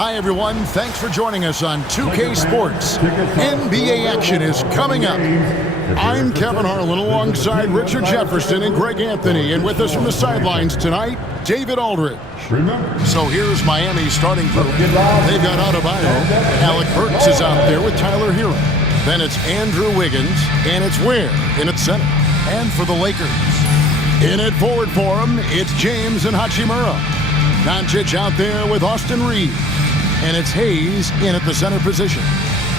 Hi, everyone. Thanks for joining us on 2K Sports. NBA action is coming up. I'm Kevin Harlan alongside Richard Jefferson and Greg Anthony. And with us from the sidelines tonight, David Aldridge. So here's Miami's starting group. They've got Adebayo. Alec Burks is out there with Tyler Hero. Then it's Andrew Wiggins. And it's Ware in at center. And for the Lakers, in at forward for them, it's James and Hachimura. Doncic out there with Austin Reeves. And it's Hayes in at the center position.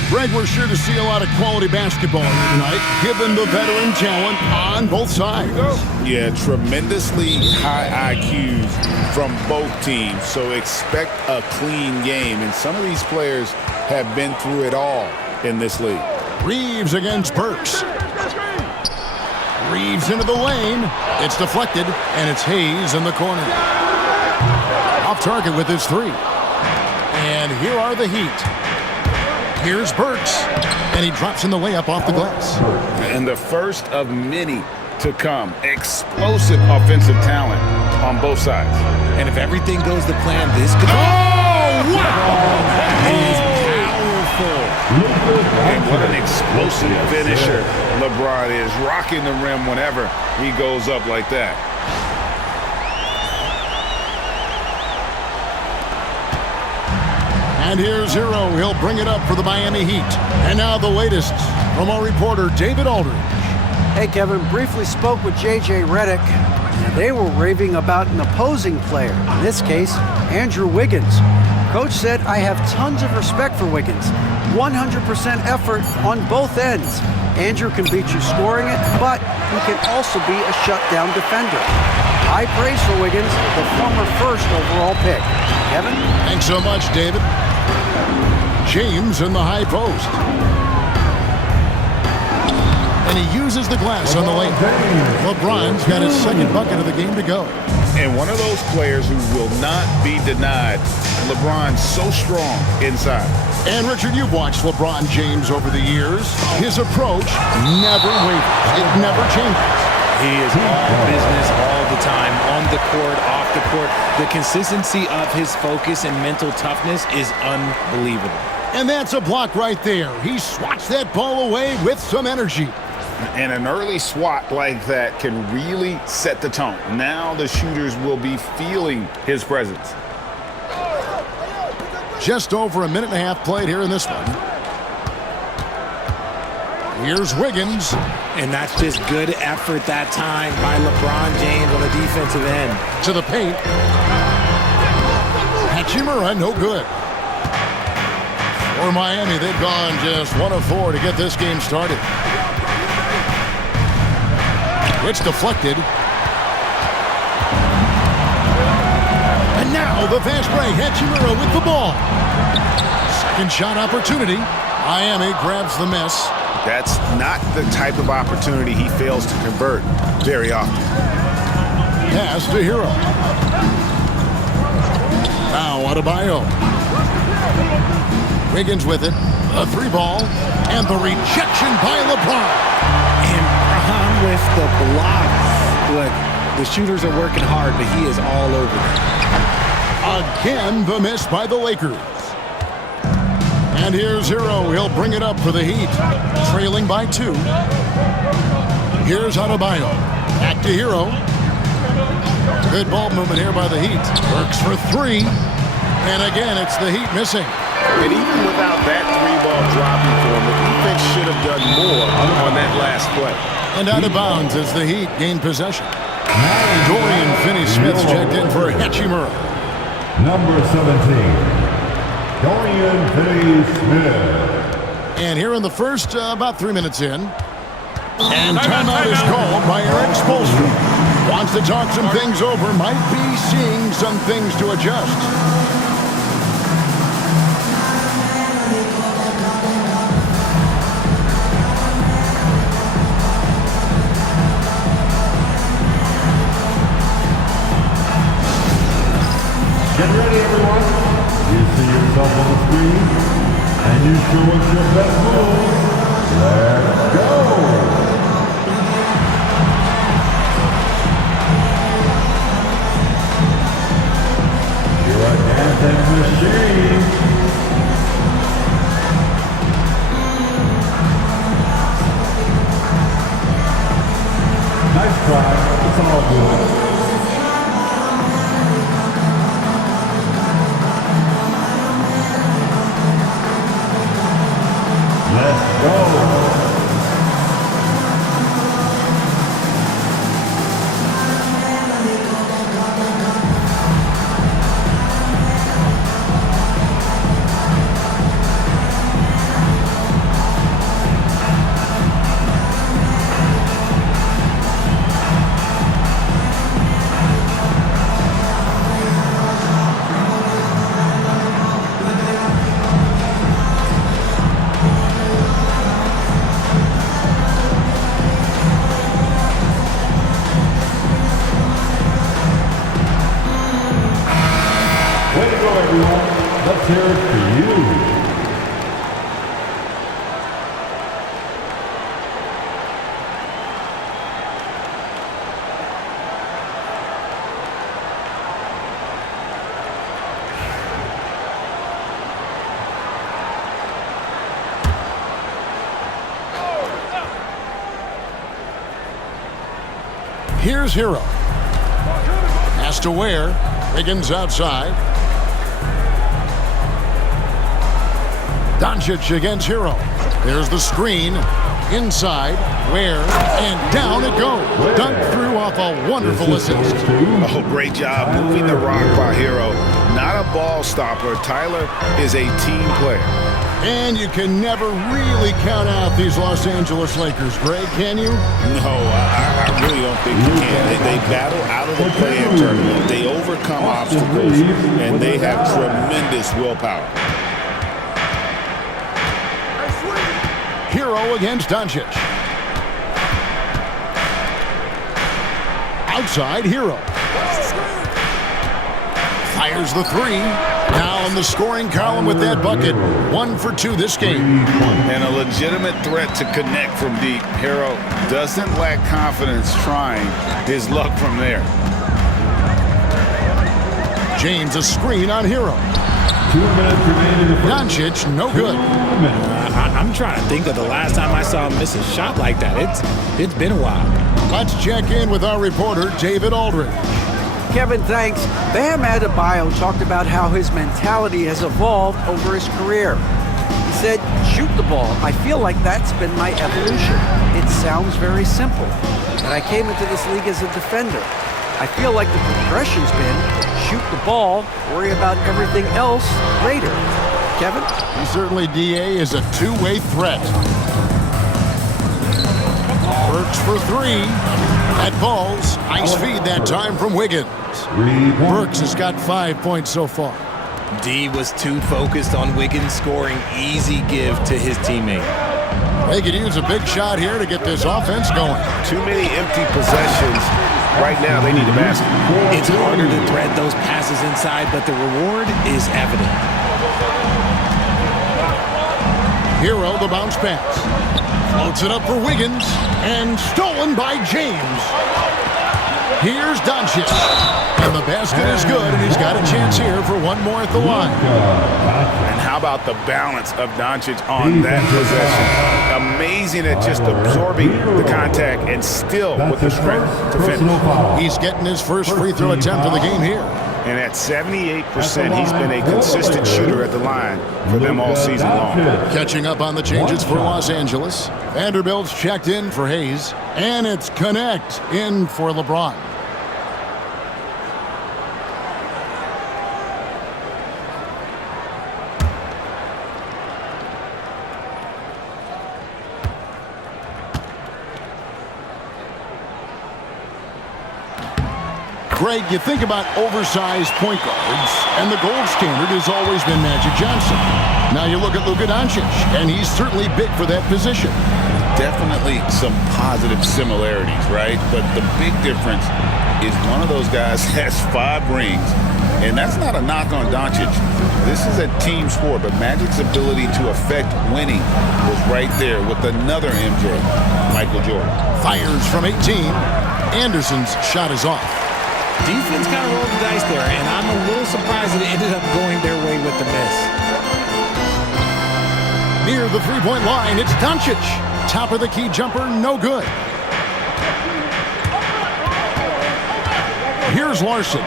Greg, we're sure to see a lot of quality basketball here tonight, given the veteran talent on both sides. Yeah, tremendously high IQs from both teams, so expect a clean game. And some of these players have been through it all in this league. Reeves against Burks. Reeves into the lane. It's deflected, and it's Hayes in the corner. Off target with his three. And here are the Heat. Here's Burks, and he drops in the layup off the glass. And the first of many to come. Explosive offensive talent on both sides. And if everything goes to plan, this could... Oh, wow! That is powerful. And what an explosive finisher LeBron is. Rocking the rim whenever he goes up like that. And here's Hero. He'll bring it up for the Miami Heat. And now the latest from our reporter, David Aldridge. Hey, Kevin, briefly spoke with J.J. Redick. They were raving about an opposing player, in this case, Andrew Wiggins. Coach said, I have tons of respect for Wiggins. 100% effort on both ends. Andrew can beat you scoring it, but he can also be a shutdown defender. High praise for Wiggins, the former first overall pick. Kevin? Thanks so much, David. James in the high post. And he uses the glass on the lane. LeBron's got his second bucket of the game to go. And one of those players who will not be denied. LeBron's so strong inside. And Richard, you've watched LeBron James over the years. His approach never wavers. It never changes. He is all business all the time, on the court, off the court. The consistency of his focus and mental toughness is unbelievable. And that's a block right there. He swats that ball away with some energy. And an early swat like that can really set the tone. Now the shooters will be feeling his presence. Just over a minute and a half played here in this one. Here's Wiggins. And that's just good effort that time by LeBron James on the defensive end. To the paint. Hachimura, no good. For Miami, they've gone just 1 of 4 to get this game started. It's deflected. And now the fast break. Hachimura with the ball. Second shot opportunity. Miami grabs the miss. That's not the type of opportunity he fails to convert very often. Pass to Hero. Now Adebayo. Wiggins with it. A three ball. And the rejection by LeBron. And Braun with the block. Look, the shooters are working hard, but he is all over them. Again, the miss by the Lakers. And here's Hero. He'll bring it up for the Heat. Trailing by 2. Here's Adebayo. Back to Hero. Good ball movement here by the Heat. Works for 3. And again, it's the Heat missing. And even without that 3-ball dropping for him, the defense should have done more on that last play. And out of bounds as the Heat gain possession. Dorian Finney-Smith's checked in for Hachimura. Number 17, Dorian Finney-Smith. And here in the first, about 3 minutes in. And timeout is called by Eric Spoelstra. Wants to talk some things over. Might be seeing some things to adjust. Get ready, everyone. You see yourself on the screen, and you show us your best move. Let's go. You're a dancing machine. Let's hear it for you. Here's Hero. Pass to Ware. Wiggins outside. Doncic against Hero. There's the screen. Inside. Ware. And down it goes. Dunked through off a wonderful assist. Oh, great job moving the rock by Hero. Not a ball stopper. Tyler is a team player. And you can never really count out these Los Angeles Lakers, Greg, can you? No, I really don't think you can. They battle out of the play-in tournament. They overcome obstacles, and they have tremendous willpower. Hero against Doncic. Outside, Hero. Fires the three. Now in the scoring column with that bucket. 1 for 2 this game. And a legitimate threat to connect from deep. Hero doesn't lack confidence trying his luck from there. James a screen on Hero. 2 minutes remaining. Doncic, no good. I'm trying to think of the last time I saw him miss a shot like that. It's been a while. Let's check in with our reporter, David Aldridge. Kevin, thanks. Bam Adebayo talked about how his mentality has evolved over his career. He said, shoot the ball. I feel like that's been my evolution. It sounds very simple. And I came into this league as a defender. I feel like the progression's been shoot the ball, worry about everything else later. Kevin? He certainly, DA, is a two-way threat. Burks for 3. That falls. Nice feed that time from Wiggins. Burks has got 5 points so far. D was too focused on Wiggins scoring. Easy give to his teammate. They could use a big shot here to get this offense going. Too many empty possessions. Right now, they need a basket. It's harder to thread those passes inside, but the reward is evident. Hero, the bounce pass. Floats it up for Wiggins, and stolen by James. Here's Doncic. And the basket is good, and he's got a chance here for one more at the line. And how about the balance of Doncic on that possession? Amazing at just absorbing the contact and still with the strength to finish. He's getting his first free throw attempt of the game here. And at 78%, he's been a consistent shooter at the line for them all season long. Catching up on the changes for Los Angeles. Vanderbilt's checked in for Hayes. And it's Connect in for LeBron. Greg, you think about oversized point guards, and the gold standard has always been Magic Johnson. Now you look at Luka Doncic, and he's certainly big for that position. Definitely some positive similarities, right? But the big difference is one of those guys has 5 rings, and that's not a knock on Doncic. This is a team sport, but Magic's ability to affect winning was right there with another MJ, Michael Jordan. Fires from 18. Anderson's shot is off. Defense kind of rolled the dice there, and I'm a little surprised that it ended up going their way with the miss. Near the three-point line, it's Doncic. Top of the key jumper, no good. Here's Larson.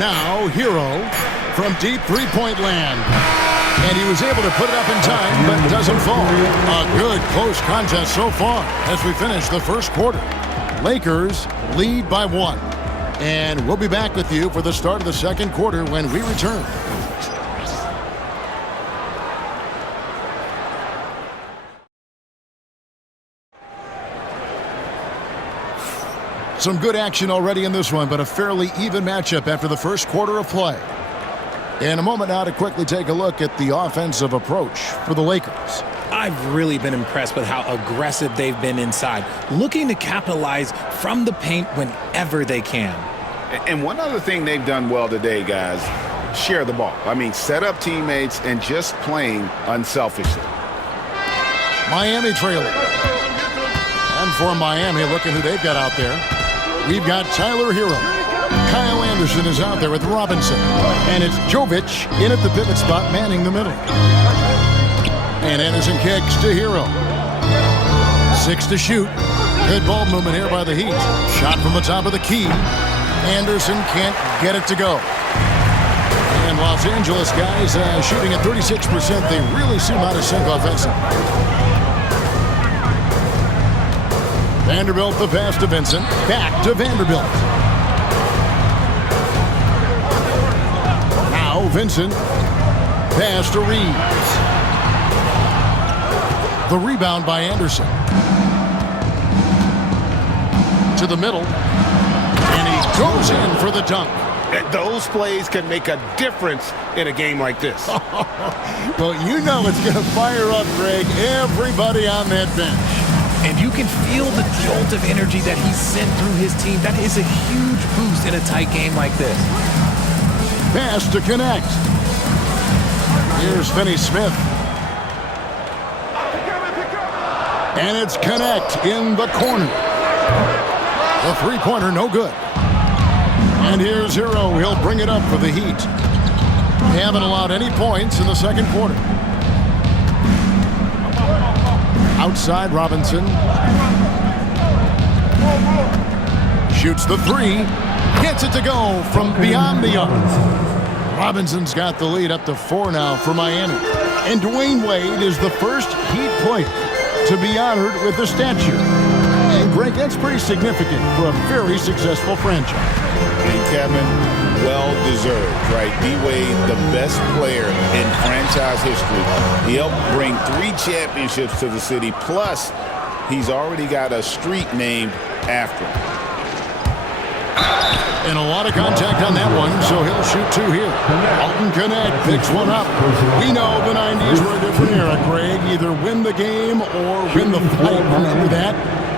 Now, Hero from deep three-point land. And he was able to put it up in time, but doesn't fall. A good close contest so far as we finish the first quarter. Lakers lead by 1. And we'll be back with you for the start of the second quarter when we return. Some good action already in this one, but a fairly even matchup after the first quarter of play. In a moment now to quickly take a look at the offensive approach for the Lakers. I've really been impressed with how aggressive they've been inside, looking to capitalize from the paint whenever they can. And one other thing they've done well today, guys, share the ball. I mean, set up teammates and just playing unselfishly. Miami trailing. And for Miami, look at who they've got out there. We've got Tyler Hero. Kyle Anderson is out there with Robinson. And it's Jovic in at the pivot spot, manning the middle. And Anderson kicks to Hero. 6 to shoot. Good ball movement here by the Heat. Shot from the top of the key. Anderson can't get it to go. And Los Angeles guys shooting at 36%. They really seem out of sync offensively. Vanderbilt the pass to Vincent. Back to Vanderbilt. Now Vincent. Pass to Reeves. The rebound by Anderson. To the middle. And he goes in for the dunk. Those plays can make a difference in a game like this. Well, you know it's going to fire up, Greg, everybody on that bench. And you can feel the jolt of energy that he sent through his team. That is a huge boost in a tight game like this. Pass to connect. Here's Finney-Smith. And it's connect in the corner. The three-pointer, no good. And here's Hero. He'll bring it up for the Heat. They haven't allowed any points in the second quarter. Outside Robinson. Shoots the three. Gets it to go from beyond the arc. Robinson's got the lead up to 4 now for Miami. And Dwayne Wade is the first Heat player to be honored with a statue. And Greg, that's pretty significant for a very successful franchise. And Kevin, well-deserved, right? D-Wade, the best player in franchise history. He helped bring 3 championships to the city, plus he's already got a street named after him. And a lot of contact on that one, so he'll shoot 2 here. Alton Connect picks one up. We know the 90s were a different era, Greg. Either win the game or win the fight. Remember that?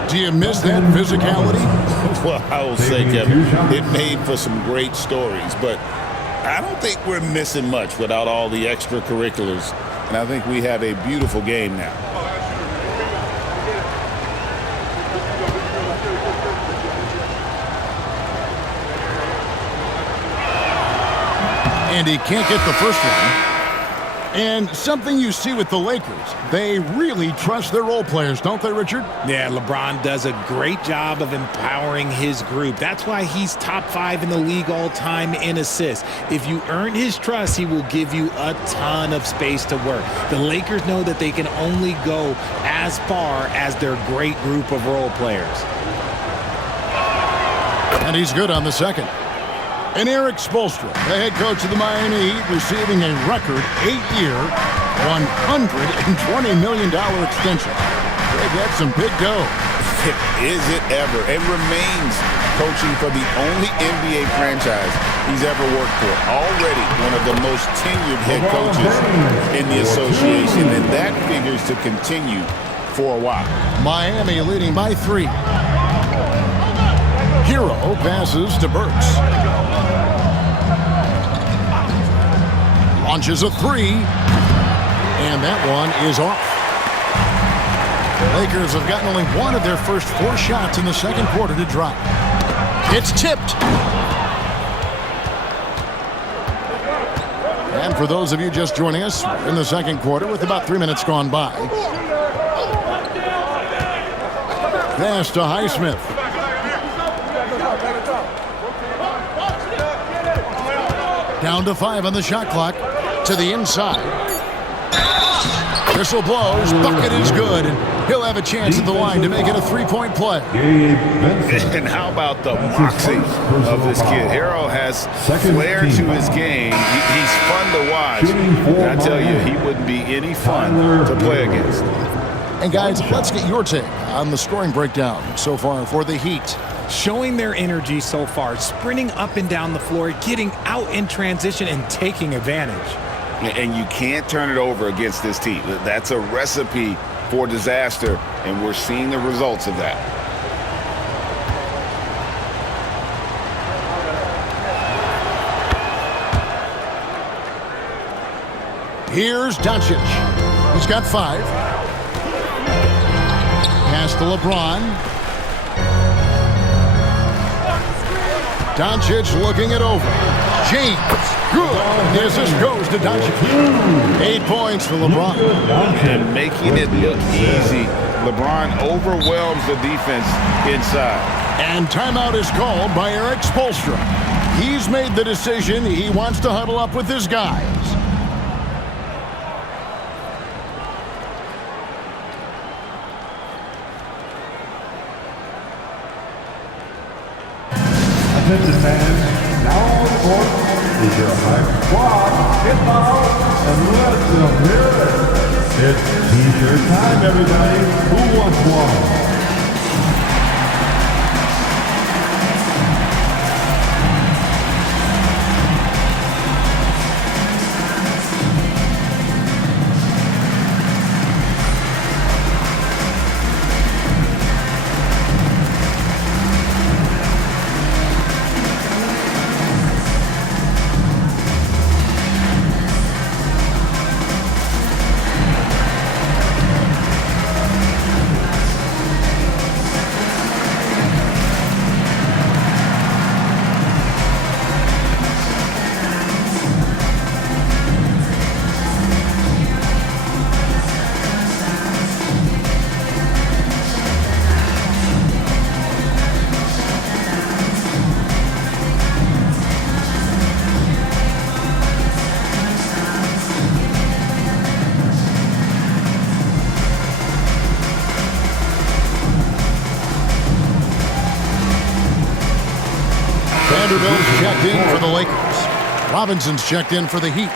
Do you miss that physicality? Well, I will say, Kevin, it made for some great stories, but I don't think we're missing much without all the extracurriculars, and I think we have a beautiful game now. And he can't get the first one. And something you see with the Lakers, they really trust their role players, don't they, Richard? Yeah, LeBron does a great job of empowering his group. That's why he's top 5 in the league all time in assists. If you earn his trust, he will give you a ton of space to work. The Lakers know that they can only go as far as their great group of role players. And he's good on the second. And Eric Spoelstra, the head coach of the Miami Heat, receiving a record 8-year, $120 million extension. That's some big dough. Is it ever? And remains coaching for the only NBA franchise he's ever worked for. Already one of the most tenured head coaches in the association, and that figures to continue for a while. Miami leading by 3. Hero passes to Burks. Launches a 3. And that one is off. The Lakers have gotten only one of their first 4 shots in the second quarter to drop. It's tipped. And for those of you just joining us, we're in the second quarter with about 3 minutes gone by. Pass to Highsmith. Down to 5 on the shot clock. To the inside. Whistle blows. Bucket is good. And he'll have a chance at the line to make it a 3-point play. And how about the moxie of this kid? Hero has flair to his game. He's fun to watch. And I tell you, he wouldn't be any fun to play against. And guys, let's get your take on the scoring breakdown so far for the Heat. Showing their energy so far, sprinting up and down the floor, getting out in transition and taking advantage. And you can't turn it over against this team. That's a recipe for disaster, and we're seeing the results of that. Here's Doncic. He's got 5. Pass to LeBron. Doncic looking it over. James. Good. The assist goes to Doncic. 8 points for LeBron. And making it look easy. LeBron overwhelms the defense inside. And timeout is called by Eric Spoelstra. He's made the decision. He wants to huddle up with his guys. Attention fans, now on the court is your high squad. Get out and let them hear it. It's t-shirt time, everybody. Who wants one? Vanderbilt's checked in for the Lakers. Robinson's checked in for the Heat.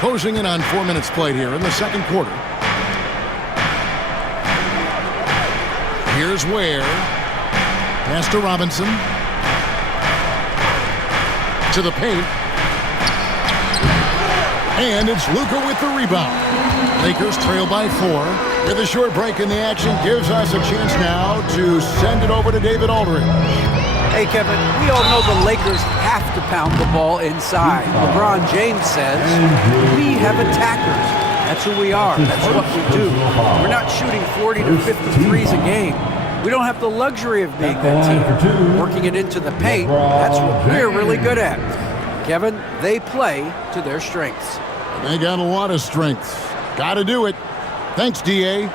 Closing in on 4 minutes played here in the second quarter. Here's Ware. Pass to Robinson. To the paint. And it's Luka with the rebound. Lakers trail by 4. With a short break in the action, gives us a chance now to send it over to David Aldridge. Hey, Kevin, we all know the Lakers have to pound the ball inside. LeBron James says, we have attackers. That's who we are. That's what we do. We're not shooting 40 to 50 threes a game. We don't have the luxury of being that team. Working it into the paint, that's what we're really good at. Kevin, they play to their strengths. They got a lot of strengths. Got to do it. Thanks, D.A.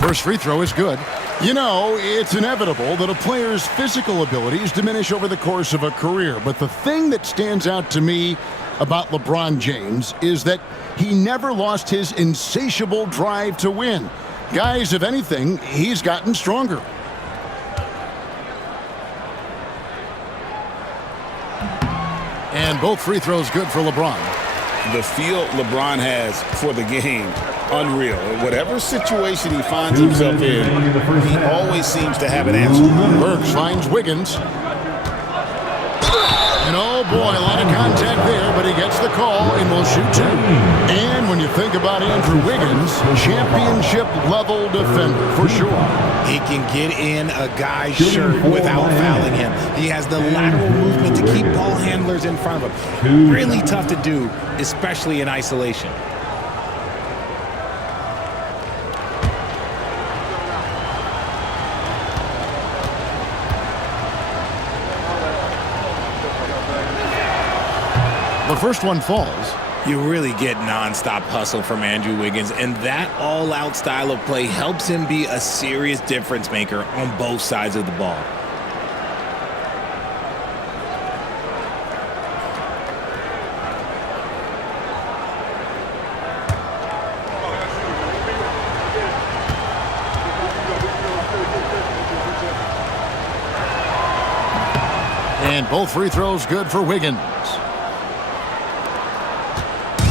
First free throw is good. You know, it's inevitable that a player's physical abilities diminish over the course of a career. But the thing that stands out to me about LeBron James is that he never lost his insatiable drive to win. Guys, if anything, he's gotten stronger. And both free throws good for LeBron. The feel LeBron has for the game, unreal. Whatever situation he finds himself in, he always seems to have an answer. Burks finds Wiggins. And oh boy, a lot of contact there, but he gets the call and will shoot 2. And when you think about Andrew Wiggins, championship level defender for sure. He can get in a guy's shirt without fouling him. He has the lateral movement to keep ball handlers in front of him. Really tough to do, especially in isolation. The first one falls. You really get nonstop hustle from Andrew Wiggins, and that all-out style of play helps him be a serious difference maker on both sides of the ball. And both free throws good for Wiggins.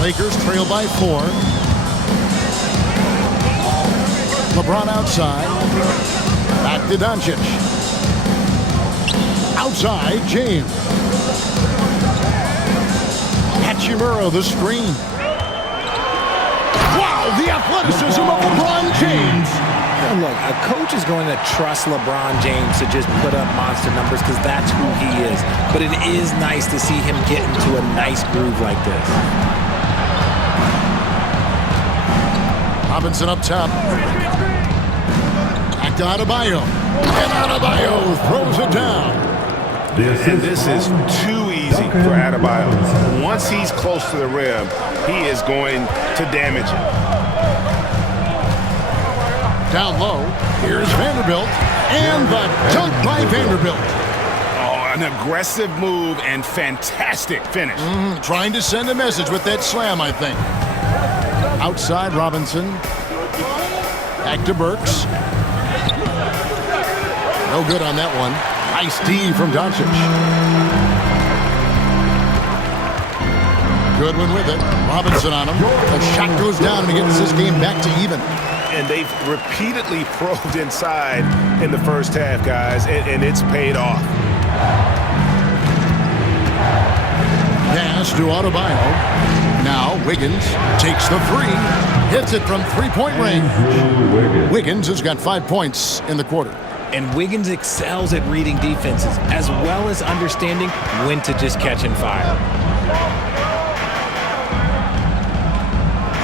Lakers trail by 4. LeBron outside. Back to Doncic. Outside, James. Hachimura, the screen. Wow, the athleticism of LeBron James. And look, a coach is going to trust LeBron James to just put up monster numbers because that's who he is. But it is nice to see him get into a nice groove like this. Robinson up top. Back to Adebayo. And Adebayo throws it down. And this is too easy for Adebayo. Once he's close to the rim, he is going to damage it. Down low, here's Vanderbilt, and the dunk by Vanderbilt. Oh, an aggressive move and fantastic finish. Trying to send a message with that slam, I think. Outside, Robinson. Back to Burks. No good on that one. Nice D from Doncic. Good one with it. Robinson on him. The shot goes down and he gets this game back to even. And they've repeatedly probed inside in the first half, guys, and it's paid off. Pass to Adebayo. Now Wiggins takes the three. Hits it from three-point range. Wiggins has got 5 points in the quarter. And Wiggins excels at reading defenses as well as understanding when to just catch and fire.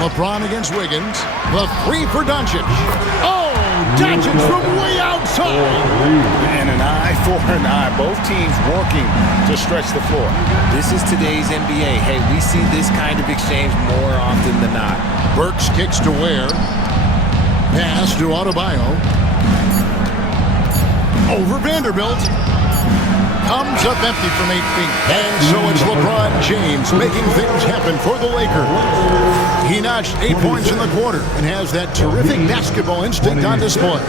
LeBron against Wiggins. The three for Doncic. Oh, Doncic from way outside. And an eye for an eye. Both teams working to stretch the floor. This is today's NBA. Hey, we see this kind of exchange more often than not. Burks kicks to Ware. Pass to Adebayo. Over Vanderbilt. Comes up empty from 8 feet. And so it's LeBron James making things happen for the Lakers. He notched 8 points in the quarter and has that terrific basketball instinct on display.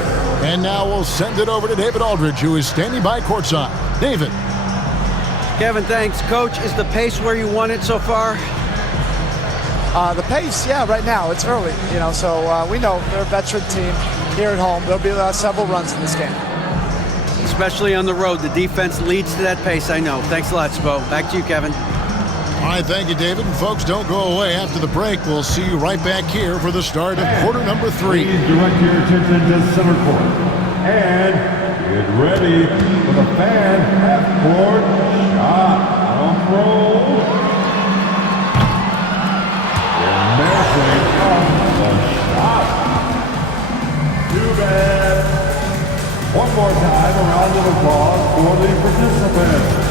And now we'll send it over to David Aldridge, who is standing by courtside. David. Kevin, thanks. Coach, is the pace where you want it so far? The pace, yeah, right now. It's early, so we know they're a veteran team here at home. There'll be several runs in this game. Especially on the road, the defense leads to that pace, I know. Thanks a lot, Spo. Back to you, Kevin. All right, thank you, David. And folks, don't go away. After the break, we'll see you right back here for the start of quarter number 3. Please direct your attention to center court. And get ready for the fan half-court shot. Drum roll. And messing up the shot. Too bad. One more time, a round of applause for the participants.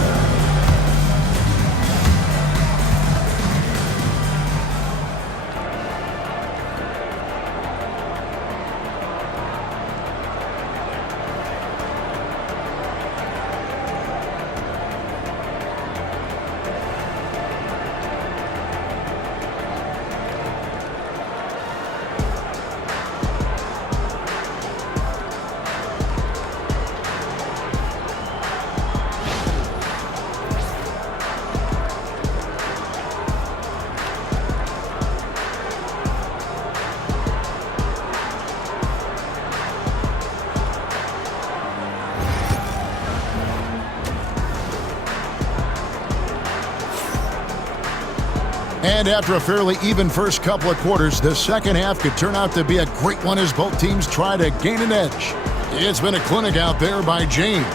And after a fairly even first couple of quarters, the second half could turn out to be a great one as both teams try to gain an edge. It's been a clinic out there by James.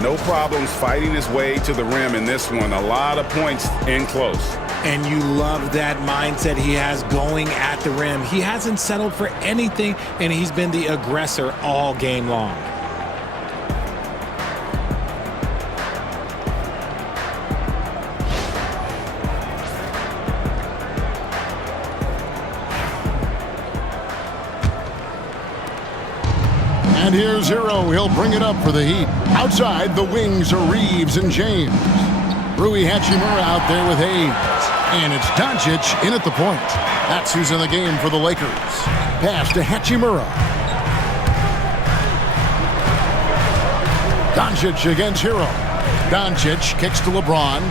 No problems fighting his way to the rim in this one. A lot of points in close. And you love that mindset he has going at the rim. He hasn't settled for anything, and he's been the aggressor all game long. And here's Hero. He'll bring it up for the Heat. Outside, the wings are Reeves and James. Rui Hachimura out there with Hayes. And it's Doncic in at the point. That's who's in the game for the Lakers. Pass to Hachimura. Doncic against Hero. Doncic kicks to LeBron.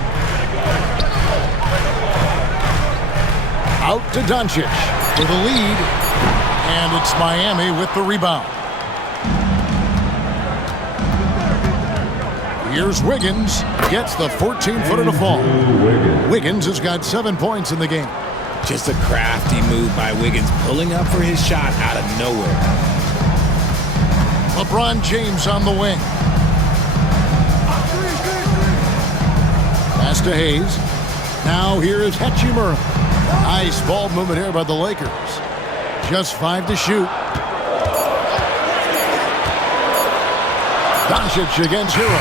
Out to Doncic for the lead. And it's Miami with the rebound. Here's Wiggins. Gets the 14-footer to fall. Wiggins has got 7 points in the game. Just a crafty move by Wiggins, pulling up for his shot out of nowhere. LeBron James on the wing. Pass to Hayes. Now here is Hachimura. Nice ball movement here by the Lakers. Just 5 to shoot. Doncic against Hero.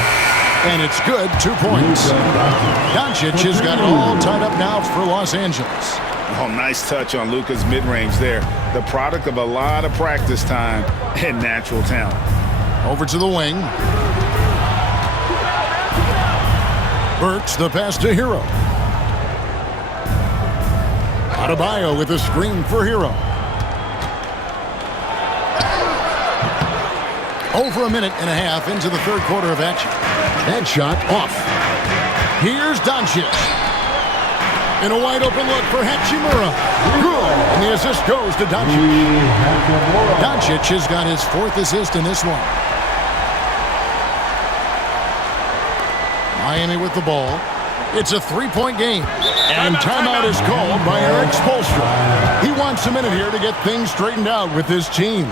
And it's good, 2 points. Doncic has got it all tied up now for Los Angeles. Oh, nice touch on Luka's mid-range there. The product of a lot of practice time and natural talent. Over to the wing. Burks the pass to Hero. Adebayo with a screen for Hero. Over a minute and a half into the third quarter of action. That shot off. Here's Doncic. And a wide open look for Hachimura. Good. And the assist goes to Doncic. Doncic has got his 4th assist in this one. Miami with the ball. It's a 3-point game. And timeout is called by Eric Spoelstra. He wants a minute here to get things straightened out with his team.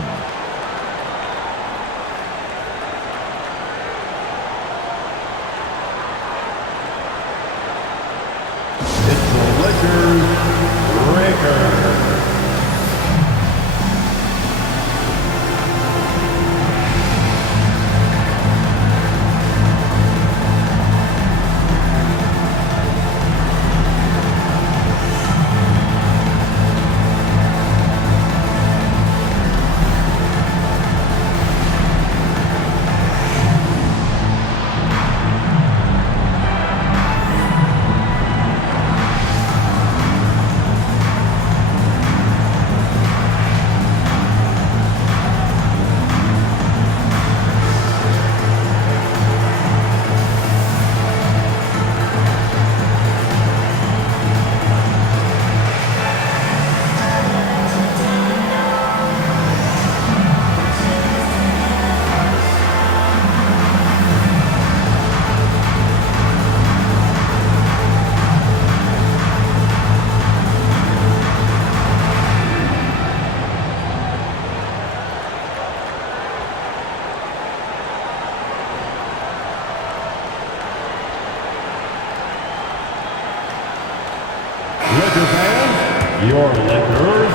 Lakers fans, your Lakers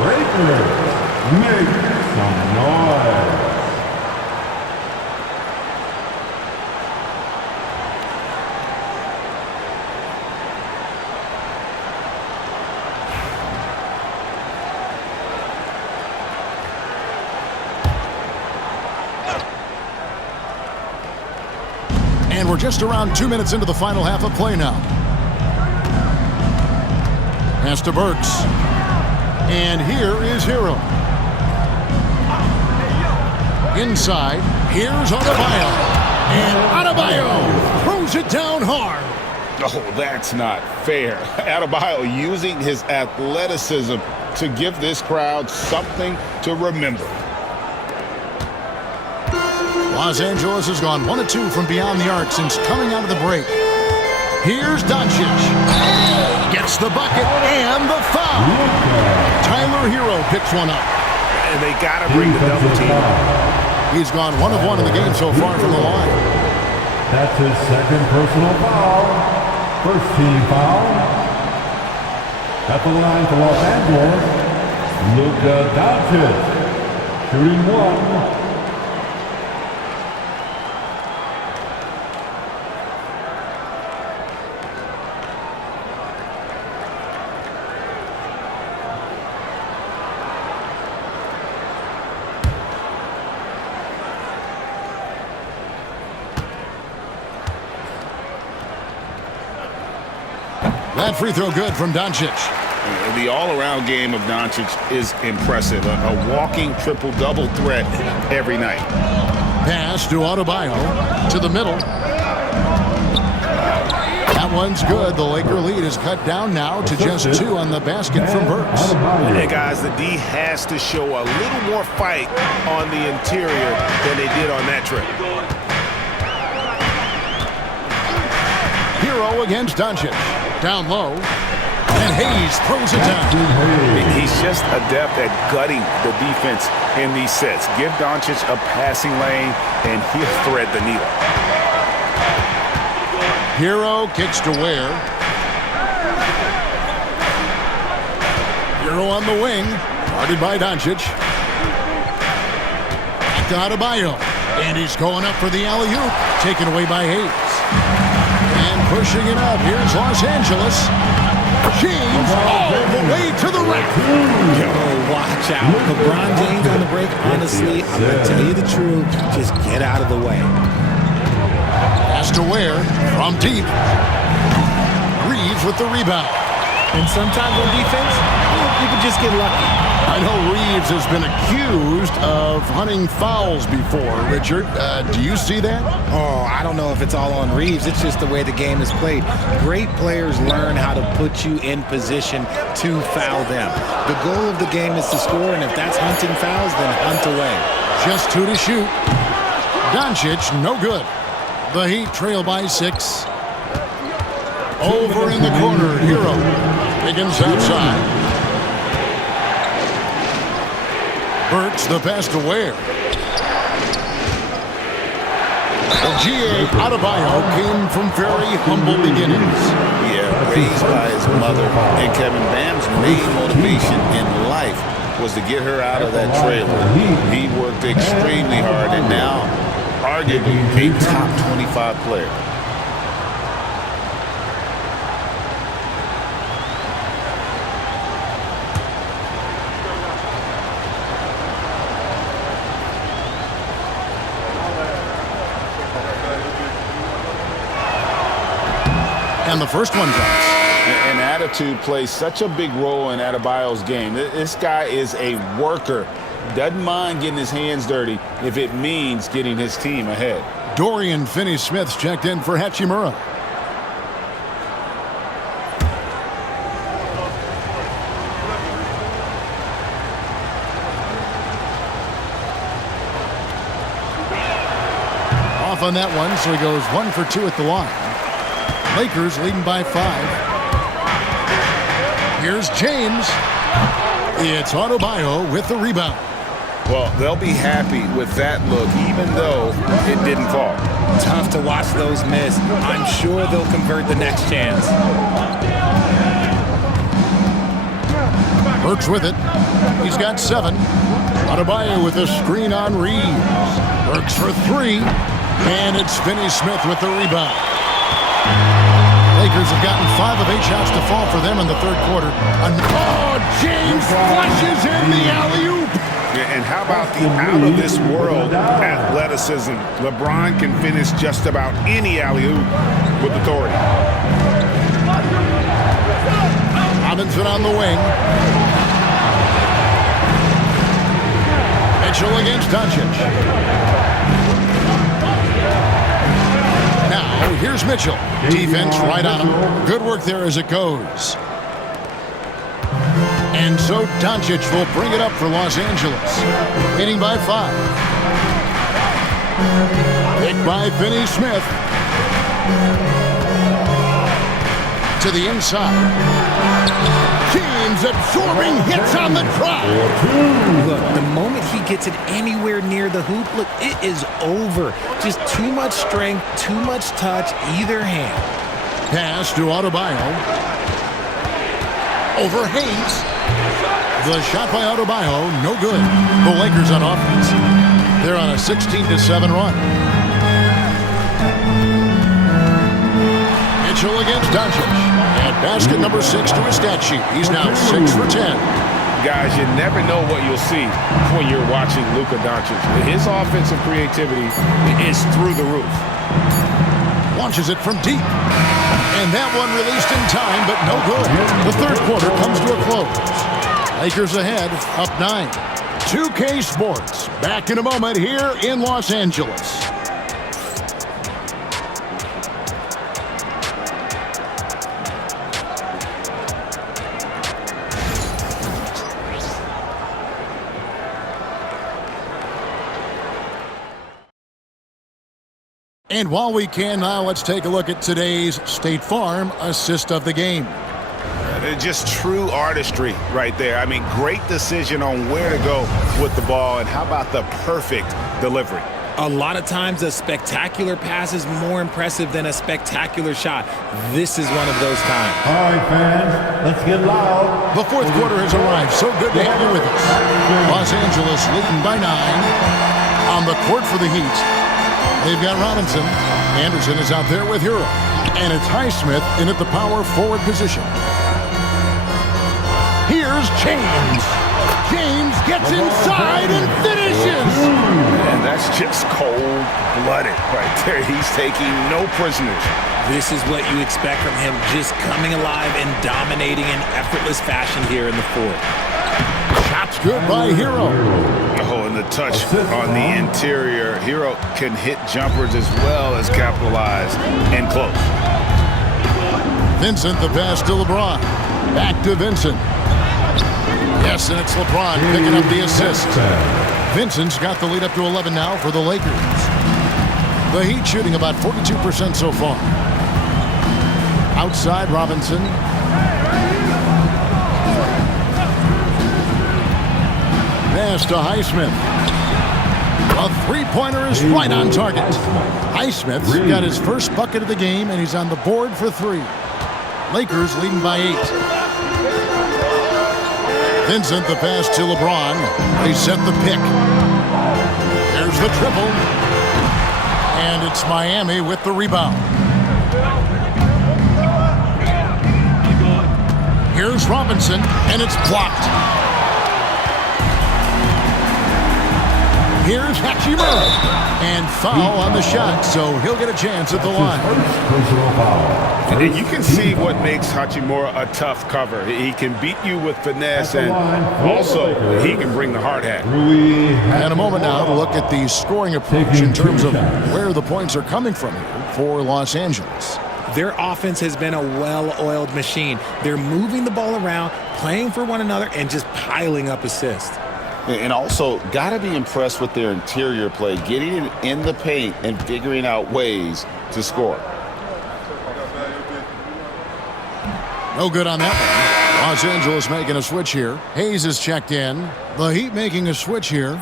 Breakers. Make some noise. And we're just around 2 minutes into the final half of play now. Pass to Burks. And here is Hero. Inside, here's Adebayo. And Adebayo throws it down hard. Oh, that's not fair. Adebayo using his athleticism to give this crowd something to remember. Los Angeles has gone 1 of 2 from beyond the arc since coming out of the break. Here's Doncic. Gets the bucket and the foul. Tyler Hero picks one up. And they got to bring the double team. He's gone 1 of 1 in the game so far from the line. That's his second personal foul. First team foul. At the line for Los Angeles, Luka Doncic. Shooting 1. That free throw good from Doncic. The all-around game of Doncic is impressive. A walking triple-double threat every night. Pass to Adebayo to the middle. That one's good. The Laker lead is cut down now to just 2 on the basket from Burks. And guys, the D has to show a little more fight on the interior than they did on that trip. Hero against Doncic. Down low. And Hayes throws it down. He's just adept at gutting the defense in these sets. Give Doncic a passing lane, and he'll thread the needle. Hero kicks to Ware. Hero on the wing. Guarded by Doncic. Back to Adebayo. And he's going up for the alley-oop. Taken away by Hayes. And pushing it up. Here's Los Angeles. James all the way to the rack. Yo, watch out. LeBron James on the break. Honestly, I'm going to tell you the truth. Just get out of the way. Pass to Ware from deep. Reeves with the rebound. And sometimes on defense, you can just get lucky. I know Reeves has been accused of hunting fouls before. Richard, do you see that? Oh, I don't know if it's all on Reeves. It's just the way the game is played. Great players learn how to put you in position to foul them. The goal of the game is to score, and if that's hunting fouls, then hunt away. Just 2 to shoot. Doncic, no good. The Heat trail by 6. Over in the corner, Hero. Higgins outside. Burks the pass to Ware. The GA Adebayo came from very humble beginnings. Yeah, raised by his mother. And Kevin Bam's main motivation in life was to get her out of that trailer. He worked extremely hard and now arguably a top 25 player. And the first one drops. And attitude plays such a big role in Adebayo's game. This guy is a worker. Doesn't mind getting his hands dirty if it means getting his team ahead. Dorian Finney-Smith's checked in for Hachimura. Off on that one, so he goes 1 for 2 at the line. Lakers leading by 5. Here's James. It's Adebayo with the rebound. Well, they'll be happy with that look, even though it didn't fall. Tough to watch those miss. I'm sure they'll convert the next chance. Burks with it. He's got 7. Adebayo with a screen on Reeves. Burks for 3. And it's Finney-Smith with the rebound. Lakers have gotten 5 of 8 shots to fall for them in the third quarter. Oh, James flushes in the alley-oop. Yeah, and how about the out-of-this-world athleticism? LeBron can finish just about any alley-oop with authority. Robinson on the wing. Mitchell against Doncic. Now, here's Mitchell. Defense right on him. Good work there as it goes. And so Doncic will bring it up for Los Angeles. Leading by 5. Picked by Finney-Smith. To the inside. James absorbing hits on the drive. Look, the moment he gets it anywhere near the hoop, look, it is over. Just too much strength, too much touch, either hand. Pass to Adebayo. Over Hayes. The shot by Adebayo, no good. The Lakers on offense. They're on a 16-7 run. Mitchell against Doncic. And basket number 6 to his stat sheet. He's now 6 for 10. Guys, you never know what you'll see when you're watching Luka Doncic. His offensive creativity is through the roof. Launches it from deep. And that one released in time, but no good. The third quarter comes to a close. Lakers ahead, up 9. 2K Sports, back in a moment here in Los Angeles. And while we can now, let's take a look at today's State Farm assist of the game. Just true artistry right there. I mean, great decision on where to go with the ball, and how about the perfect delivery? A lot of times a spectacular pass is more impressive than a spectacular shot. This is one of those times. All right, fans, let's get loud. The fourth quarter has arrived. So good to have you with us. Los Angeles leading by 9 on the court for the Heat. They've got Robinson. Anderson is out there with Hero. And it's Highsmith in at the power forward position. Here's James. James gets inside and finishes. And that's just cold-blooded right there. He's taking no prisoners. This is what you expect from him, just coming alive and dominating in effortless fashion here in the fourth. Shot's good by Hero. Oh, and the touch on the interior. Hero can hit jumpers as well as capitalize and close. Vincent, the pass to LeBron. Back to Vincent. Yes, and it's LeBron picking up the assist. Vincent's got the lead up to 11 now for the Lakers. The Heat shooting about 42% so far. Outside, Robinson. Pass to Highsmith. A three-pointer is right on target. Highsmith's got his first bucket of the game, and he's on the board for 3. Lakers leading by 8. Vincent, the pass to LeBron. They set the pick. There's the triple. And it's Miami with the rebound. Here's Robinson, and it's blocked. Here's Hachimura. And foul on the shot, so he'll get a chance at the line. And you can see what makes Hachimura a tough cover. He can beat you with finesse, and also he can bring the hard hat. And a moment now to look at the scoring approach in terms of where the points are coming from here for Los Angeles. Their offense has been a well-oiled machine. They're moving the ball around, playing for one another, and just piling up assists. And also, got to be impressed with their interior play, getting it in the paint and figuring out ways to score. No good on that one. Los Angeles making a switch here. Hayes is checked in. The Heat making a switch here.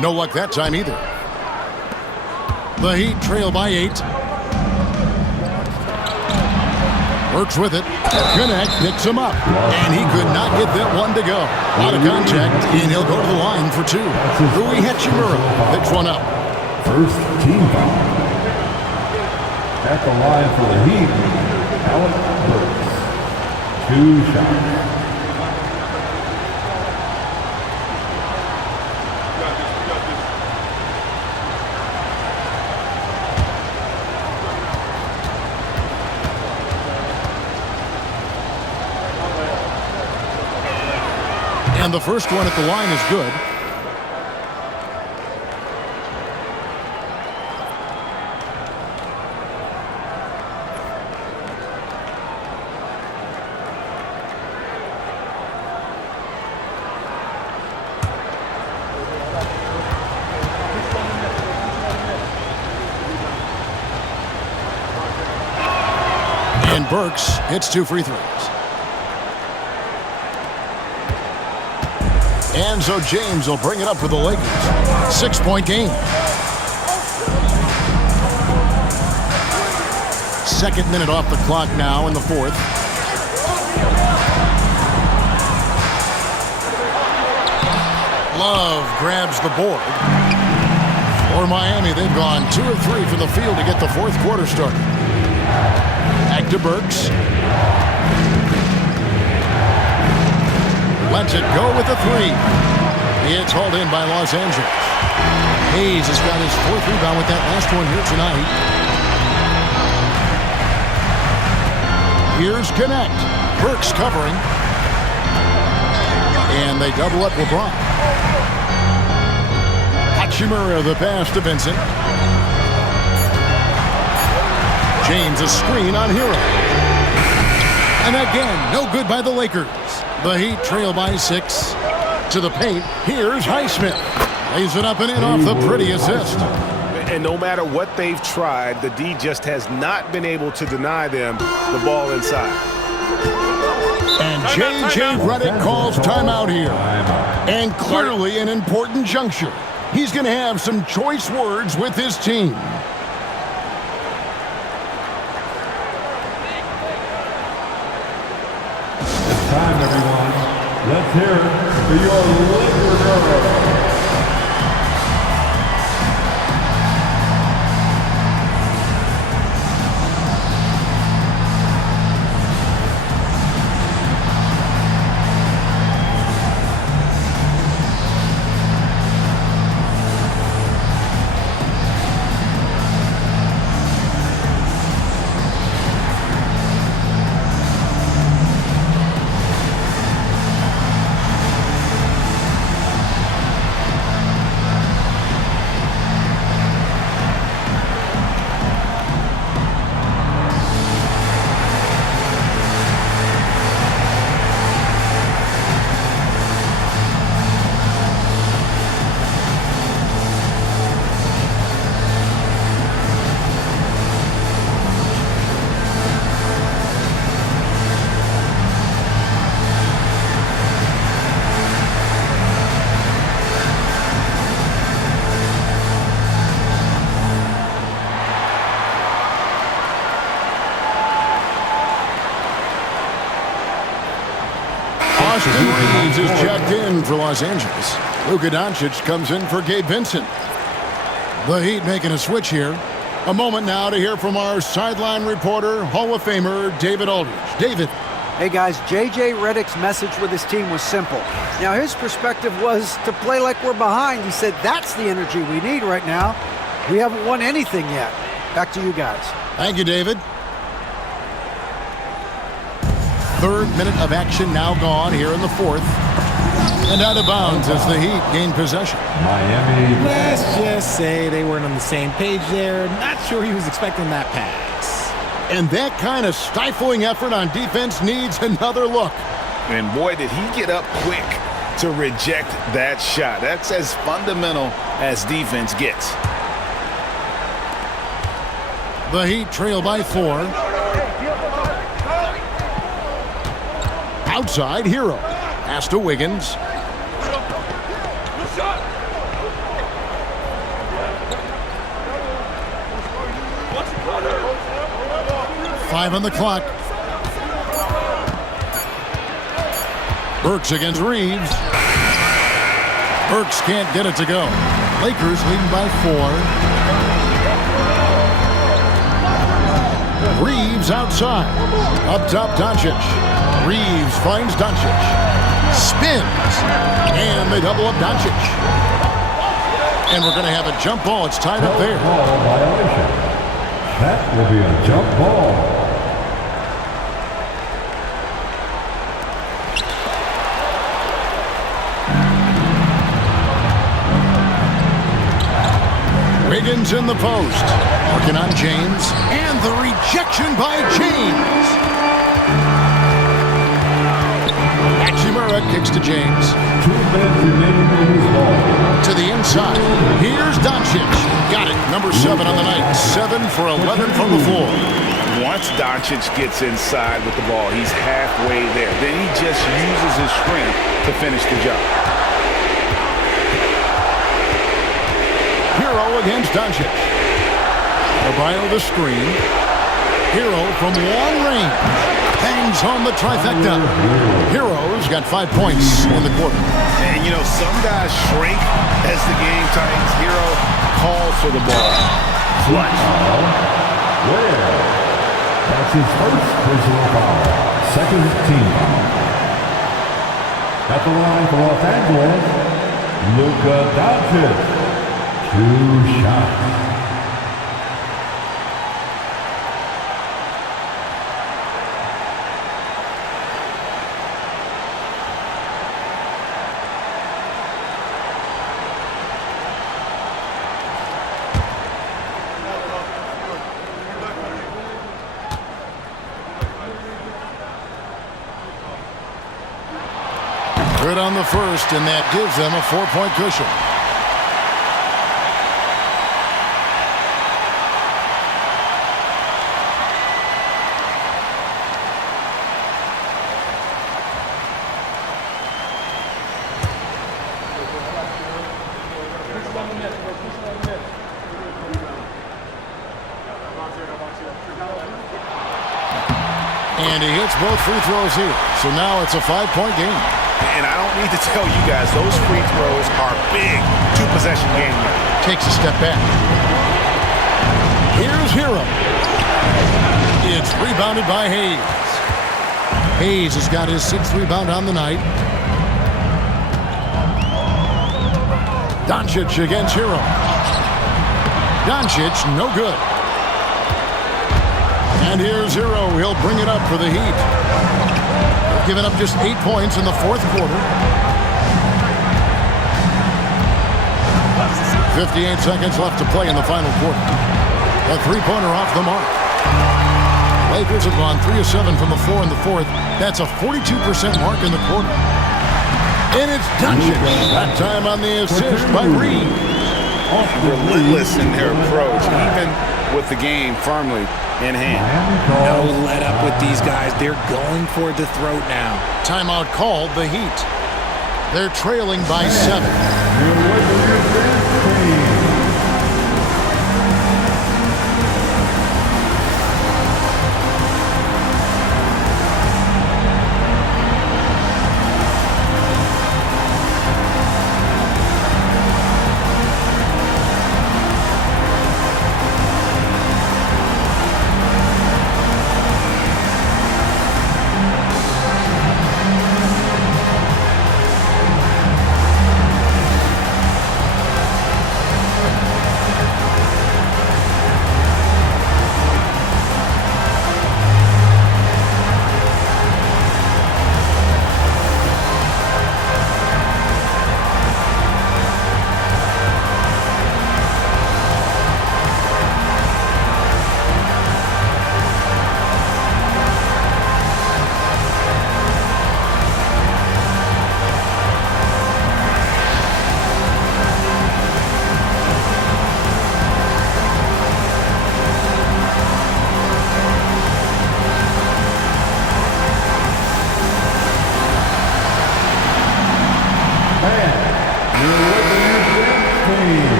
No luck that time either. The Heat trail by 8. Works with it. Connect picks him up. And he could not get that one to go. Out of contact, and he'll go to the line for 2. Rui Hachimura picks one up. First team foul. At the line for the Heat, Alec Burks. 2 shots. And the first one at the line is good. And Burks hits 2 free throws. And so James will bring it up for the Lakers. 6-point game. Second minute off the clock now in the fourth. Love grabs the board. For Miami, they've gone 2 of 3 from the field to get the fourth quarter started. Back to Burks. Lets it go with a 3. It's hauled in by Los Angeles. Hayes has got his 4th rebound with that last one here tonight. Here's Connect. Burks covering. And they double up LeBron. Hachimura the pass to Vincent. James a screen on Hero. And again, no good by the Lakers. The Heat trail by 6. To the paint, here's Highsmith. Lays it up and in off the pretty assist. And no matter what they've tried, the D just has not been able to deny them the ball inside. And J.J. Redick calls timeout here. And clearly an important juncture. He's going to have some choice words with his team. It's time, everyone. Let's hear it for your Laker girl. Reeves is checked in for Los Angeles. Luka Doncic comes in for Gabe Vincent. The Heat making a switch here. A moment now to hear from our sideline reporter, Hall of Famer David Aldridge. David. Hey guys, J.J. Redick's message with his team was simple. Now his perspective was to play like we're behind. He said that's the energy we need right now. We haven't won anything yet. Back to you guys. Thank you, David. Third minute of action now gone here in the fourth. And out of bounds as the Heat gain possession. Miami. Let's just say they weren't on the same page there. Not sure he was expecting that pass. And that kind of stifling effort on defense needs another look. And boy, did he get up quick to reject that shot. That's as fundamental as defense gets. The Heat trail by 4. Outside, Hero. Pass to Wiggins. Five on the clock. Burks against Reeves. Burks can't get it to go. Lakers leading by 4. Reeves outside. Up top, Doncic. Reeves finds Doncic. Spins. And they double up Doncic. And we're going to have a jump ball. It's tied up there. Ball violation. That will be a jump ball. Wiggins in the post. Working on James. And the rejection by James. Hachimura kicks to James. 2 minutes remaining in this ball. To the inside. Here's Doncic. Got it. Number 7 on the night. 7 for 11 from the floor. Once Doncic gets inside with the ball, he's halfway there. Then he just uses his strength to finish the job. Hero against Doncic. Adebayo the screen. Hero from long range. Hangs on the trifecta. Hero's got 5 points in the quarter. And, you know, some guys shrink as the game tightens. Hero calls for the ball. Clutch. That's his first personal foul. Second team foul. At the line for Los Angeles, Luka Doncic. 2 shots. Good on the first, and that gives them a 4-point cushion. And he hits both free throws here. So now it's a 5-point game. And I don't need to tell you guys, those free throws are big. 2-possession game now. Takes a step back. Here's Hero. It's rebounded by Hayes. Hayes has got his 6th rebound on the night. Doncic against Hero. Doncic, no good. And here's Hero. He'll bring it up for the Heat. They've given up just 8 points in the 4th quarter. 58 seconds left to play in the final quarter. A 3-pointer off the mark. Lakers have gone 3 of 7 from the floor in the 4th. That's a 42% mark in the quarter. And it's Doncic. That time on the assist by Reed. Relentless in their approach, even with the game firmly in hand. No let up with these guys. They're going for the throat now. Timeout called, the Heat. They're trailing by 7.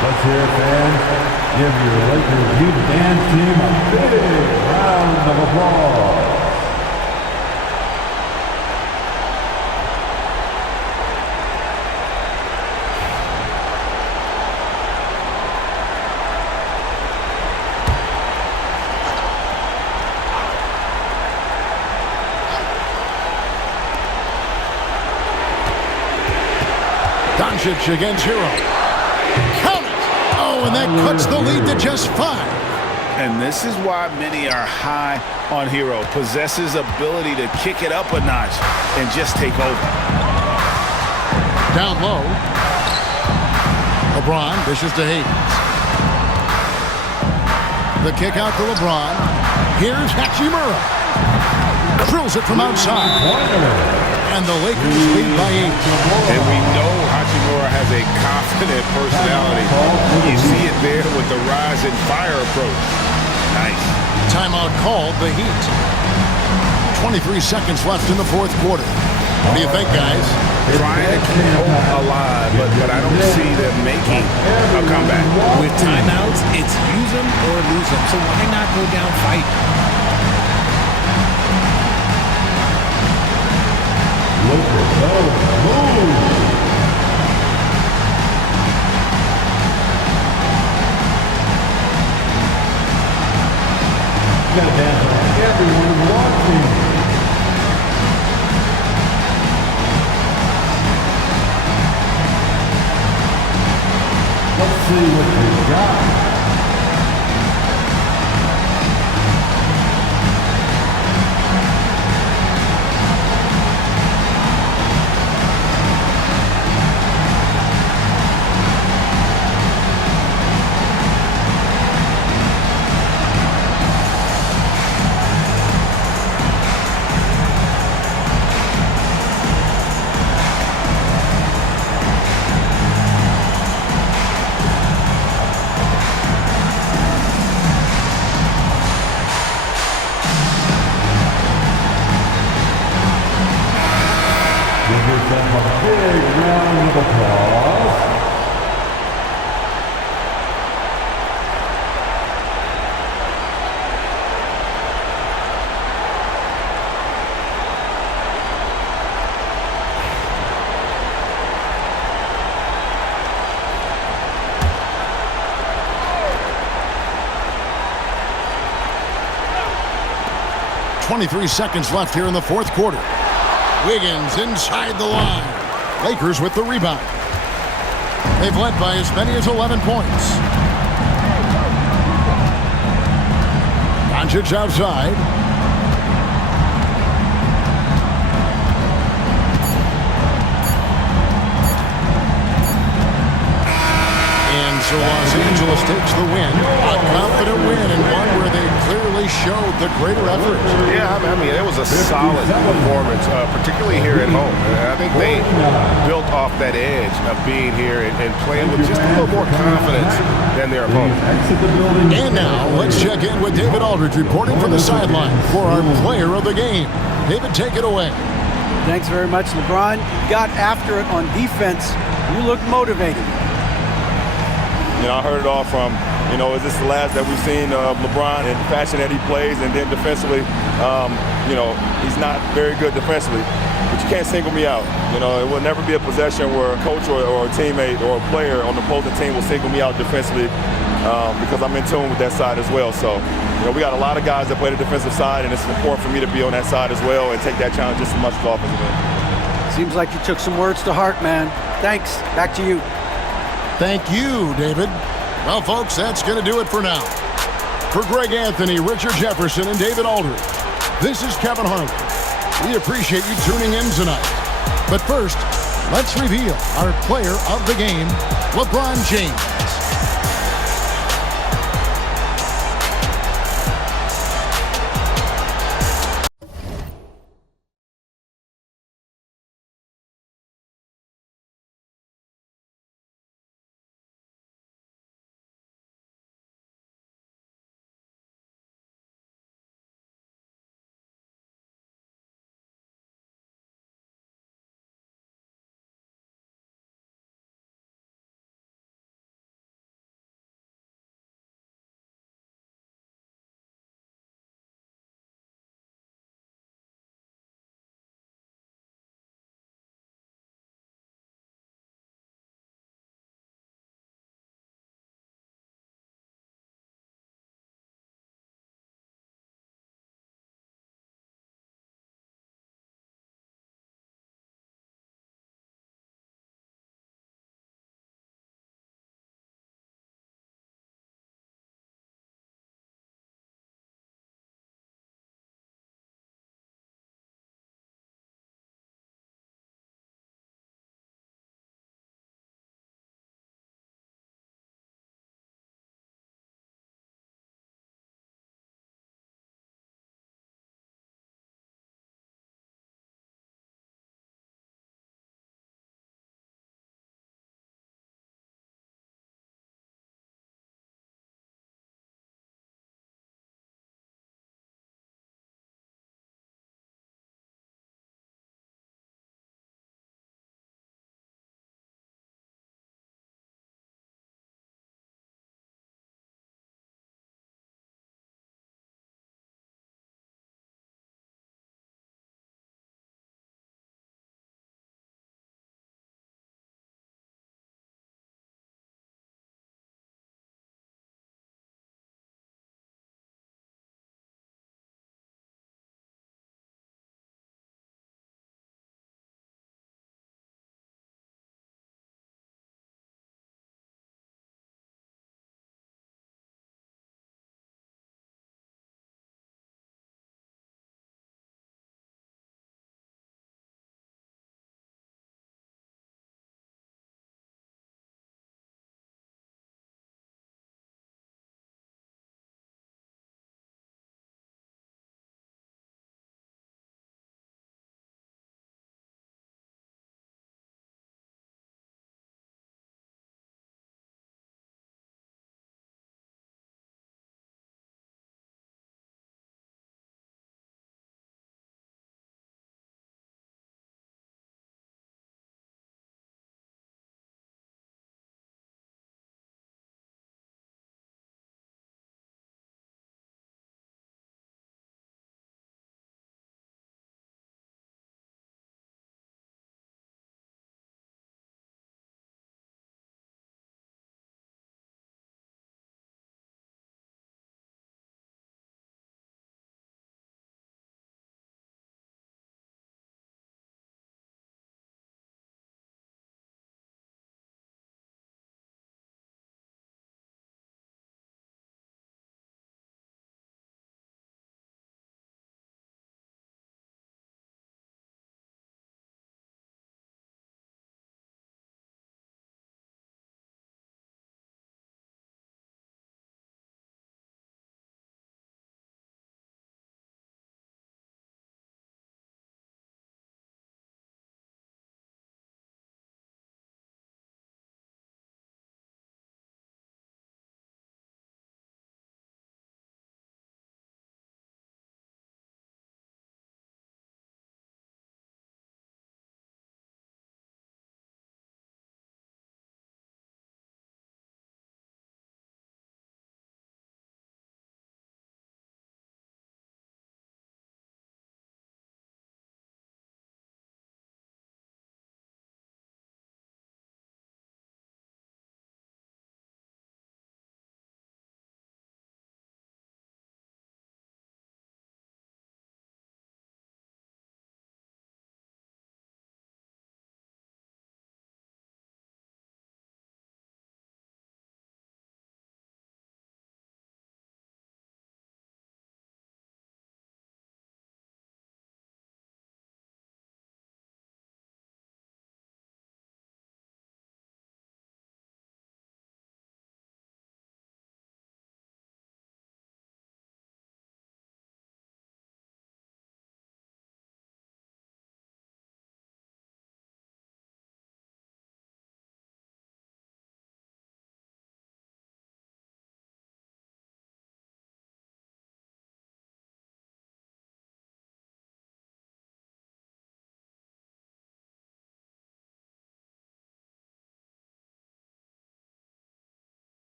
Let's hear it, fans. Give your Lakers youth dance team a big round of applause. Doncic against Hero. Count it! Oh, and that cuts the lead to just 5. And this is why many are high on Hero. Possesses ability to kick it up a notch and just take over. Down low. LeBron dishes to Hayes. The kick out to LeBron. Here's Hachimura. Drills it from outside. And the Lakers lead by 8. And we know Hachimura has a confident personality. You see it there with the rise and fire approach. Nice. Timeout called, the Heat. 23 seconds left in the 4th quarter. What do you think, guys? Trying to keep hope alive, but I don't see them making a comeback. With timeouts, it's use them or lose them. So why not go down fighting? You gotta dance like everyone watching. Let's see what you got. big round of applause. .23 seconds left here in the fourth quarter. Wiggins inside the line. Lakers with the rebound. They've led by as many as 11 points. Doncic outside. And so Los Angeles takes the win. A confident win and one where they clearly showed the greater effort. Yeah, I mean, it was a solid performance, particularly here at home. And I think they built off that edge of being here and playing with just a little more confidence than their opponent. And now, let's check in with David Aldridge reporting from the sideline for our player of the game. David, take it away. Thanks very much, LeBron. You got after it on defense. You looked motivated. You know, I heard it all from, is this the last that we've seen of LeBron and the fashion that he plays? And then defensively, he's not very good defensively. But you can't single me out. It will never be a possession where a coach or a teammate or a player on the opposing team will single me out defensively because I'm in tune with that side as well. So, we got a lot of guys that play the defensive side, and it's important for me to be on that side as well and take that challenge just as much as offensive end. Seems like you took some words to heart, man. Thanks. Back to you. Thank you, David. Well, folks, that's going to do it for now. For Greg Anthony, Richard Jefferson, and David Aldridge, this is Kevin Harlan. We appreciate you tuning in tonight. But first, let's reveal our player of the game, LeBron James.